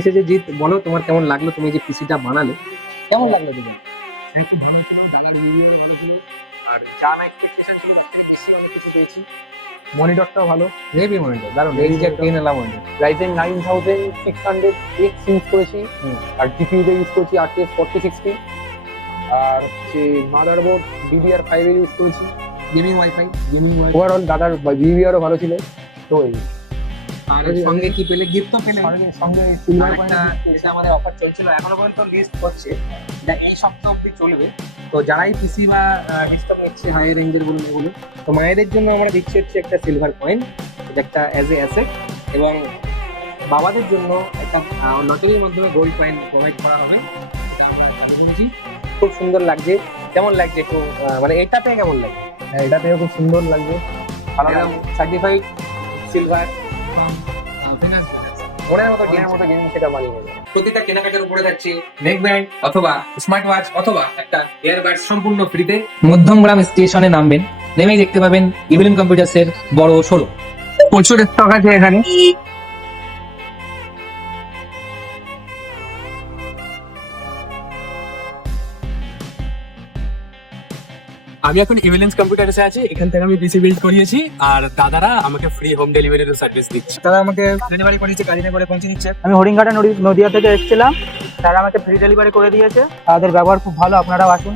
এসে যে জিৎ বলো তোমার কেমন লাগলো, তুমি যে পিসিটা বানালে কেমন লাগলো তুমি? হ্যাঁ, খুব ভালো ছিল, দাদার রিভিউ ভালো ছিল। আর যা না এক্সপেকটেশন ছিল তার থেকে বেশি অনেক কিছু পেয়েছি। মনিটরটাও ভালো, হেভি মনিটর, দারুণ রেঞ্জের 10 এলা মনিটর। Ryzen 9600X ইউজ করেছি। আর জিপিইউতে ইউজ করেছি RTX 4060। আর হচ্ছে মাদারবোর্ড DDR5 এর ইউজ করেছি। Gaming wifi. ওভারঅল দাদার বিহেভিয়ারও ভালো ছিল। তো এই আর সঙ্গে কি পেলে? গিফট তো পেলে। সঙ্গে আর সিলভার একটা যেটা আমাদের অফার চলছিল, এখনো পর্যন্ত লিস্ট হচ্ছে, এটা এই সপ্তাহ অব্দি চলবে। তো যারাই পিসি বা ডেস্কটপ নিচ্ছে হাই রেঞ্জের বলুন এগুলো, তো মায়েদের জন্য আমরা দিচ্ছি হচ্ছে একটা সিলভার কয়েন, এটা একটা অ্যাজ এ অ্যাসেট। এবং বাবাদের জন্য একটা লটারির মাধ্যমে গোল্ড কয়েন প্রোভাইড করা হবে। এটা আমরা দেখেছি, খুব সুন্দর লাগছে। কেমন লাগছে একটু মানে এটাতে কেমন লাগছে? এটাতেও খুব সুন্দর লাগবে। ভালো লাগবে। সার্টিফাইড সিলভার, মনের মতো মনের মতো গেমিং সেটা বানিয়ে নেবে। প্রতিটা কেনাকাটার উপরে থাকছে নেক ব্যান্ড অথবা স্মার্ট ওয়াচ অথবা একটা ইয়ারবাড সম্পূর্ণ ফ্রিতে। মধ্যমগ্রাম স্টেশনে নামবেন, নেমেই দেখতে পাবেন ইভিলিন কম্পিউটার্স এর বড় শোরুম। প্রচুর স্টক আছে এখানে। আমি এখন ইভিলেন্স কম্পিউটার্সে আছি, এখান থেকে আমি পিসি বিল্ড করিয়েছি আর দাদারা আমাকে ফ্রি হোম ডেলিভারির সার্ভিস দিচ্ছে। তারা আমাকে ডেলিভারি করেছে, গাড়িতে করে পৌঁছে দিচ্ছে। আমি হরিণঘাটা নদিয়া থেকে এসেছিলাম, তারা আমাকে ফ্রি ডেলিভারি করে দিয়েছে। তাদের ব্যবহার খুব ভালো, আপনারাও আসুন।